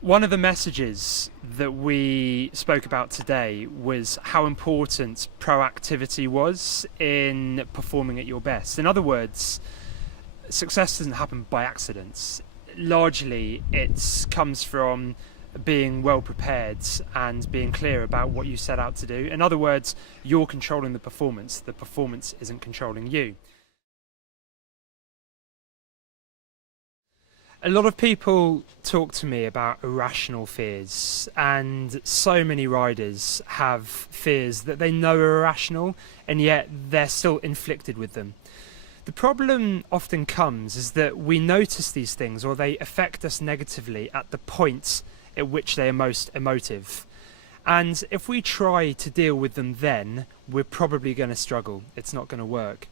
One of the messages that we spoke about today was how important proactivity was in performing at your best. In other words, success doesn't happen by accident. Largely, it comes from being well prepared and being clear about what you set out to do. In other words, you're controlling the performance isn't controlling you. A lot of people talk to me about irrational fears, and so many riders have fears that they know are irrational, and yet they're still inflicted with them. The problem often comes is that we notice these things, or they affect us negatively at the point at which they are most emotive. And if we try to deal with them then, we're probably going to struggle. It's not going to work.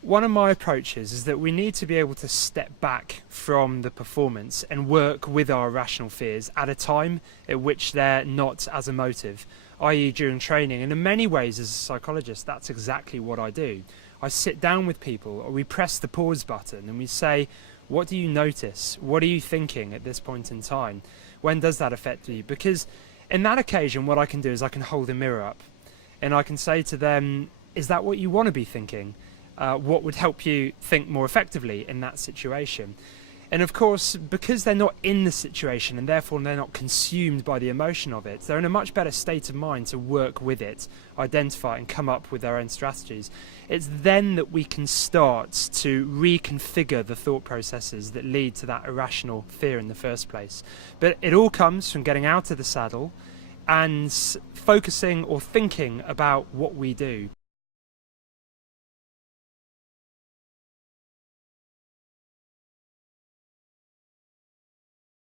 One of my approaches is that we need to be able to step back from the performance and work with our irrational fears at a time at which they're not as emotive, i.e. during training. And in many ways, as a psychologist, that's exactly what I do. I sit down with people, or we press the pause button and we say, what do you notice? What are you thinking at this point in time? When does that affect you? Because in that occasion, what I can do is I can hold a mirror up and I can say to them, is that what you want to be thinking? What would help you think more effectively in that situation? And of course, because they're not in the situation and therefore they're not consumed by the emotion of it, they're in a much better state of mind to work with it, identify and come up with their own strategies. It's then that we can start to reconfigure the thought processes that lead to that irrational fear in the first place. But it all comes from getting out of the saddle and focusing or thinking about what we do.